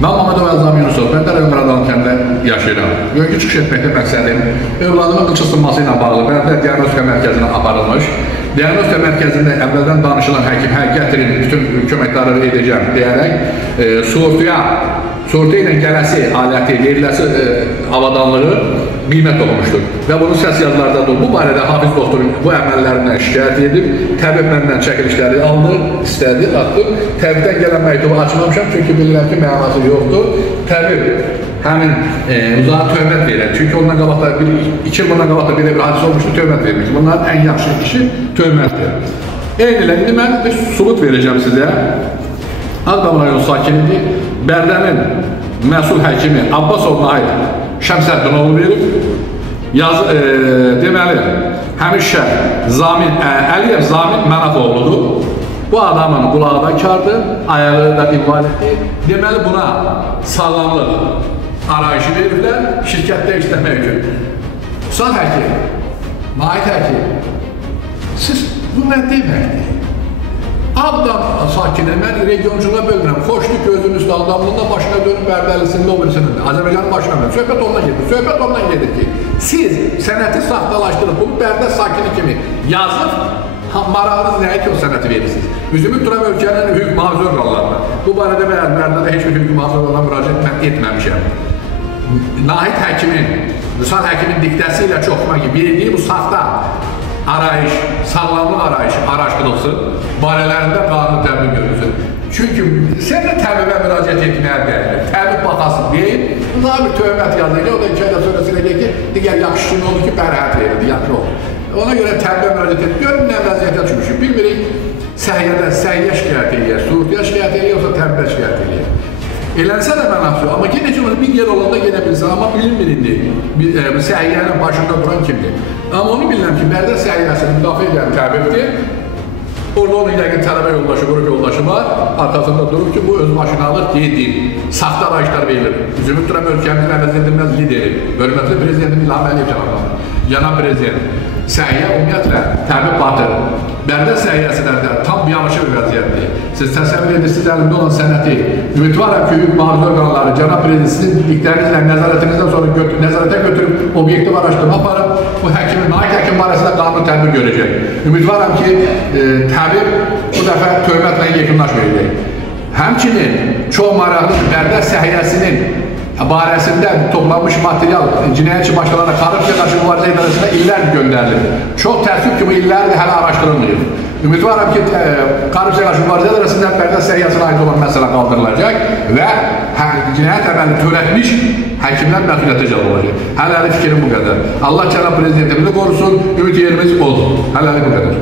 Mən Mamadov Əzam Yunusov, mən Dərəyə Qaradan kəndində yaşayıram. Yönki çıxış etməkdə məqsədim övladımın qılçılsınması ilə bağlı Bərdə Diagnostika Mərkəzinə aparılmış. Diagnostika Mərkəzində əvvəldən danışılan həkim, gətirin, bütün köməkdarları edəcəm deyərək, sortiya ilə gələsi aləti, veriləsi avadanlığı qiymət olmuşdur. Və bunun səs yazılarda da bu barədə Hafiz doktorun bu əməllərindən şikayət edib, təbib məndən çəkilişləri aldı, istədi, atdı. Təbibdən gələn məktubu açmamışam, çünki bilirəm ki, mənası yoxdur. Təbib həmin uzağa töhmət verir. Çünki ondan qabaqda, 2 il bundan qabaqda belə bir hadisə olmuşdur, töhmət vermiş. Bunların ən yaxşı işi töhmətdir. Eyni ilə, indi mən bir subut verəcəm sizə. Ağdam rayon sakinidir. Bərdənin məsul həkimi Abbasovuna aid Şəmsəddinoğlu verib. Deməli, həmin şəxs Əliyev Zamin Mənafoğludur. Bu adamın qulağı da kardır, ayağı da invaliddir. Deməli, buna sağlamlıq arayışı veriblər, şirkətdə işləmək üçün. Sağ həkim, Nahid həkim, siz bu nə deməkdir? Ağdam sakini, mən regionculuğa bölmürəm. Xoşdur gözünün üstü adamlığında başına dönüb Bərdəlisində o birisinin. Azərbaycanın başına dönüb. Söhbət ondan gedir. Söhbət ondan gedir ki, siz sənəti saxtalaşdırıb, bunu Bərdə sakini kimi yazıb, marağınız nəyə ki o sənəti verirsiniz? Üzümü turam ölkənin hüquq mühafizə orqanlarına. Bu barədə Bərdədə heç bir hüquq mühafizə orqanlarına müraciət mən etməmişəm. Nahid həkimin, Vüsal həkimin diktəsi ilə çoxma ki, verdiyi bu saxta arayış, sağlamlıq arayışı araşdırılsın, barələrində qanun təbliğ görülsün. Çünki sən də təbibə müraciət etməyə bəyəlir, təbib baxasın deyil, daha bir töhmət yazıyla, o da 2 ayda sonra siləcək ki, digər yaxşı kimi olur ki, bərhət verildi, yaxşı olur. Ona görə təbibə müraciət et, görün nə vəziyyətə çıxmışıq, bilmirik, səhiyyə şikayət eləyər, surtiyə şikayət eləyər, yoxsa təbibə şikayət eləyər. Elənsə də mən afsıyor, amma yenə ki, bir yer olanda yenə bilsin, amma bilinmir indi, səhiyyənin başında duran kimdir. Amma onu bilirəm ki, Bərdə səhiyyəsini müdafiə edən təbibdir. Orada onun yəqin tələbə yoldaşı, qrup yoldaşı var, arkasında durub ki, bu öz başınalıq deyil, saxta arayışlar verilir. Üzümü turam ölkəmizin əvəz edilməz lideri, hörmətli prezidentin İlham Əliyev cənabları, yana prezident. Səhiyyə ümumiyyətlə təbib batır. Bərdə səhiyyəsindən də tam yanlışı bir vəziyyətdir. Siz təsəvvür edirsiniz əlində olan sənəti. Ümidvarım ki, hüquq mühafizə orqanları, cənab prezident sizin dediklərinizlə nəzarətinizdən sonra nəzarətə götürüb obyektiv araşdırma aparıb, bu həkimin, Nahid həkim barəsində qanun tədbir görəcək. Ümidvarım ki, təbib bu dəfə töhmətlə yekunlaşmayacaq. Həmçinin çox maraqlı Bərdə səhiyyəsinin barəsində toplanmış material cinayətçi başlarına korrupsiya qarşı mübarizə idarəsinə illər göndərilir. Çox təəssüf ki, bu illərdir hələ araşdırılmıyor. Ümidvarım ki, korrupsiya qarşı mübarizə idarəsində Bərdə səhiyyəsinə aid olan məsələ qaldırılacaq və cinayət əməlini törətmiş həkimlər məsuliyyətə cəlb olacaq. Hələlik fikrim bu qədər. Allah cənab prezidentimizi qorusun, ümid yerimiz odur. Hələlik bu qədər.